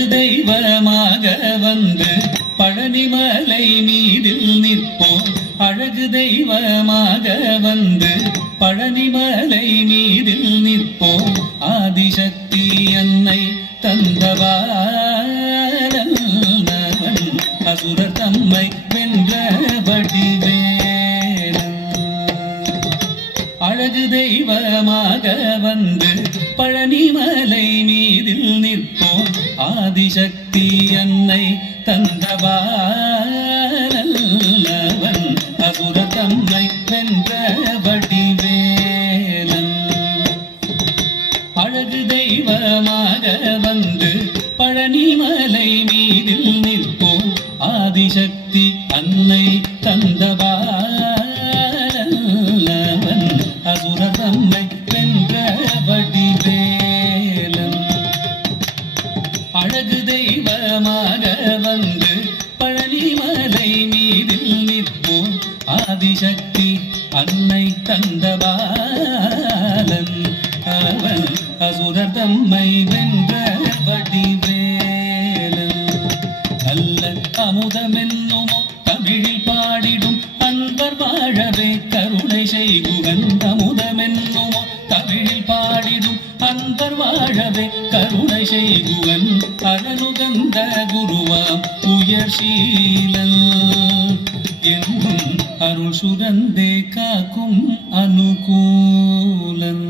அழகு தெய்வமாக வந்து பழனிமலை மீதில் நிற்போம். அழகு தெய்வமாக வந்து பழனிமலை மீதில் நிற்போம். ஆதிசக்தி அன்னை தந்தவாளன் அசுரர் தம்மை வென்ற வடிவேலன். அழகு தெய்வமாக வந்து பழனிமலை மீதில் நிற்போம். ஆதிசக்தி அன்னை தந்தவாளன் அசுரர் தம்மை வென்ற வடிவேலன். அழகு தெய்வமாக வந்து பழனிமலை மீதில் நிற்போம். ஆதிசக்தி அன்னை தந்தவாளன் அசுரர் தம்மை வென்ற வடிவேலன். அழகு தெய்வமாக வந்து பழனிமலை மீதில் நிற்போம். ஆதிசக்தி அன்னை தந்தவாளன் அவன் அசுரர் தம்மை வென்ற வடிவேலன். நல்ல அமுதமென்னுமோ தமிழில் பாடிடும் அன்பர் வாழவே கருணை செய்குகன். அமுதமென்னுமோ தமிழில் பாடிடும் அன்பர் வாழவே கருணை செய்குவன். அரணுகந்த குருவாம் உயர்ஷீலன் என்றும் அருள் சுரந்தே காக்கும் அனுகூலன்.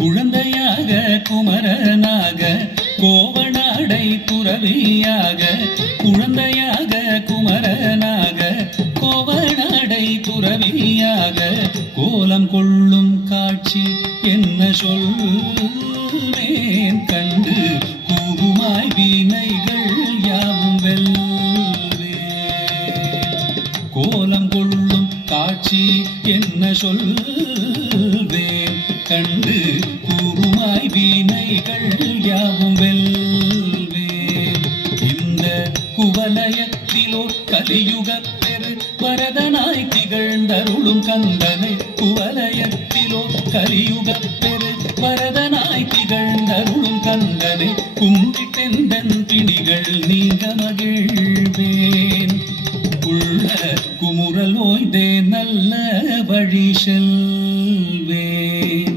குழந்தையாக குமரனாக கோவனாடை துறவியாக. குழந்தையாக குமரனாக கோவனாடை துறவியாக. கோலம் கொள்ளும் காட்சி என்ன சொல்வேன் கண்டு கூகுமாய் வினைகள் யாவும் வெல்வேன். கோலம் கொள்ளும் காட்சி என்ன சொல்வேன் கண்டு கூறுமாய் வினைகள் யாவும் வெல்வேன். இந்த குவலயத்திலோர் கலியுக பெரு வரதனாய் திகழ்ந்தருளும் கந்தனை. குவலயத்திலோர் கலியுக பெரு வரதனாய் திகழ்ந்தருளும் கந்தனை. கும்பிட்டெந்தன் பிணிகள் நீங்க மகிழ்வேன். உள்ள குமுறல் ஓய்ந்தே நல்ல வழி செல்வேன்.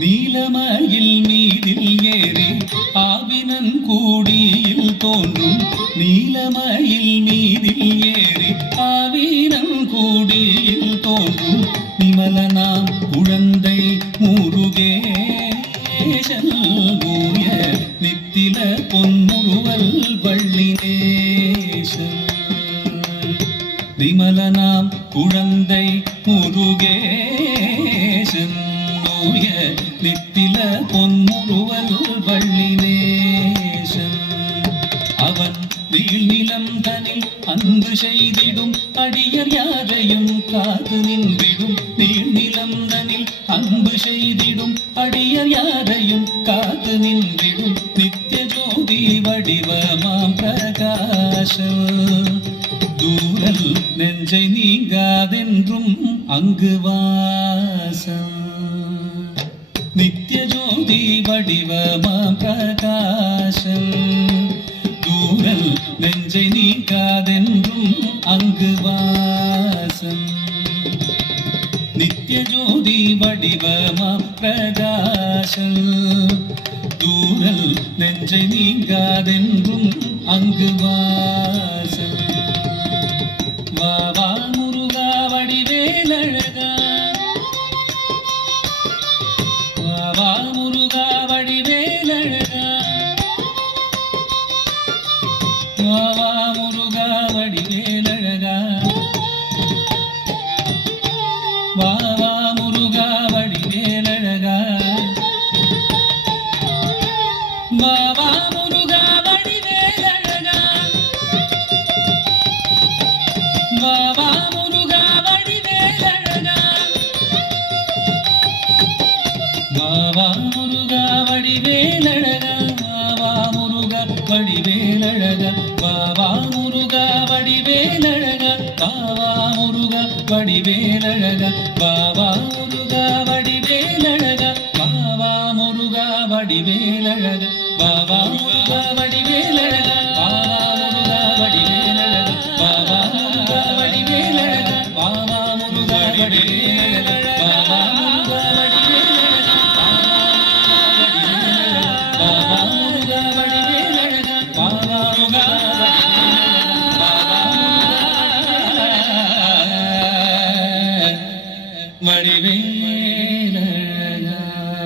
நீலமயில் மீதில் ஏறி ஆவினன் கூடியில் தோன்றும். நீலமயில் மீதில் ஏறி ஆவினன் கூடியில் தோன்றும். நிமலனாம் குழந்தை முருகேசன் ஊய நித்தில பொன்முருவல் வள்ளினேசன். நிமலனாம் குழந்தை முருகேசன் ஊய நித்தில பொன்முருவல் வள்ளினேசன். அவன் நீள்நிலம் தனில் அன்பு செய்திடும் அடியர் யாரையும் காத்து நின்றிடும். நீள்நிலம் தனில் அன்பு செய்திடும் அடியர் யாரையும் காத்து நின்றிடும். நித்திய ஜோதி வடிவமாம் பிரகாசம் தூரல் நெஞ்சை நீங்காதென்றும் அங்கு வாசம். நித்திய ஜோதி வடிவமாம் பிரகாசம் தூரல் நெஞ்சை நீங்காதென்றும் அங்கு வாசம். நித்திய ஜோதி வடிவமாம் பிரகாசம் தூரல் நெஞ்சை நீங்காதென்றும் அங்கு வாசம். வாவா முருகா வடிவேலழகா வாவா வாவா முருகா வடிவேலழகா வாவா முருகா வடிவேலழகா வாவா முருகா வடிவேலழகா வாவா முருகா வடிவேலழகா வாவா முருகா வடிவேலழகா வாவா முருகா வடிவேலழகா வாவா முருகா வடிவேலழகா வாவா முருகா வடிவேலழகா வாவா முருகா வடிவேலழகா